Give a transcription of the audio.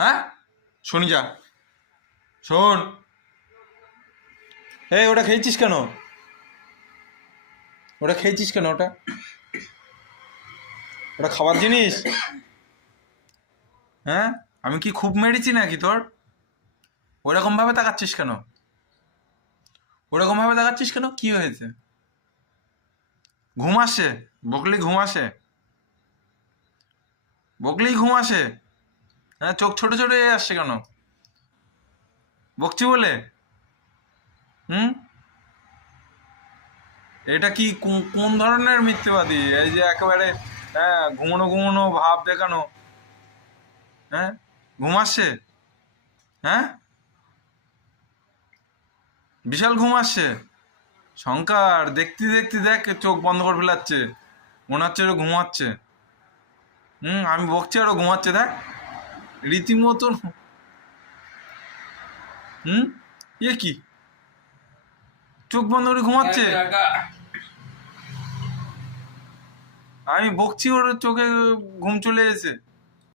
হ্যাঁ, শুনি যা, শোন। এই ওটা খেয়েছিস কেন? ওটা খেয়েছিস কেন? ওটা ওটা খাবার জিনিস? হ্যাঁ, আমি কি খুব মেরেছি নাকি তোর? ওরকম ভাবে তাকাচ্ছিস কেন? ওরকম ভাবে তাকাচ্ছিস কেন? কি হয়েছে? ঘুম আসে? বকলি ঘুম আসে? বকলেই ঘুম আসে? হ্যাঁ, চোখ ছোট ছোট হয়ে আসছে কেন? বকছি বলে? হুম, এটা কি কোন ধরনের মিথ্যেবাদী? এই যে একেবারে, হ্যাঁ, ঘুমোনো ঘুমোনো ভাব দেখানো। হ্যাঁ, ঘুম আসছে? হ্যাঁ, বিশাল ঘুম আসছে। শঙ্কর, দেখতে দেখতে দেখ চোখ বন্ধ করে ফেলাচ্ছে, মনে হচ্ছে ওরা ঘুমাচ্ছে। আমি বকছি আর ও ঘুমাচ্ছে, দেখ রীতিমতন। হুম, কি চোখ বন্ধ করে ঘুমাচ্ছে? আমি বকছি, ওর চোখে ঘুম চলে এসে।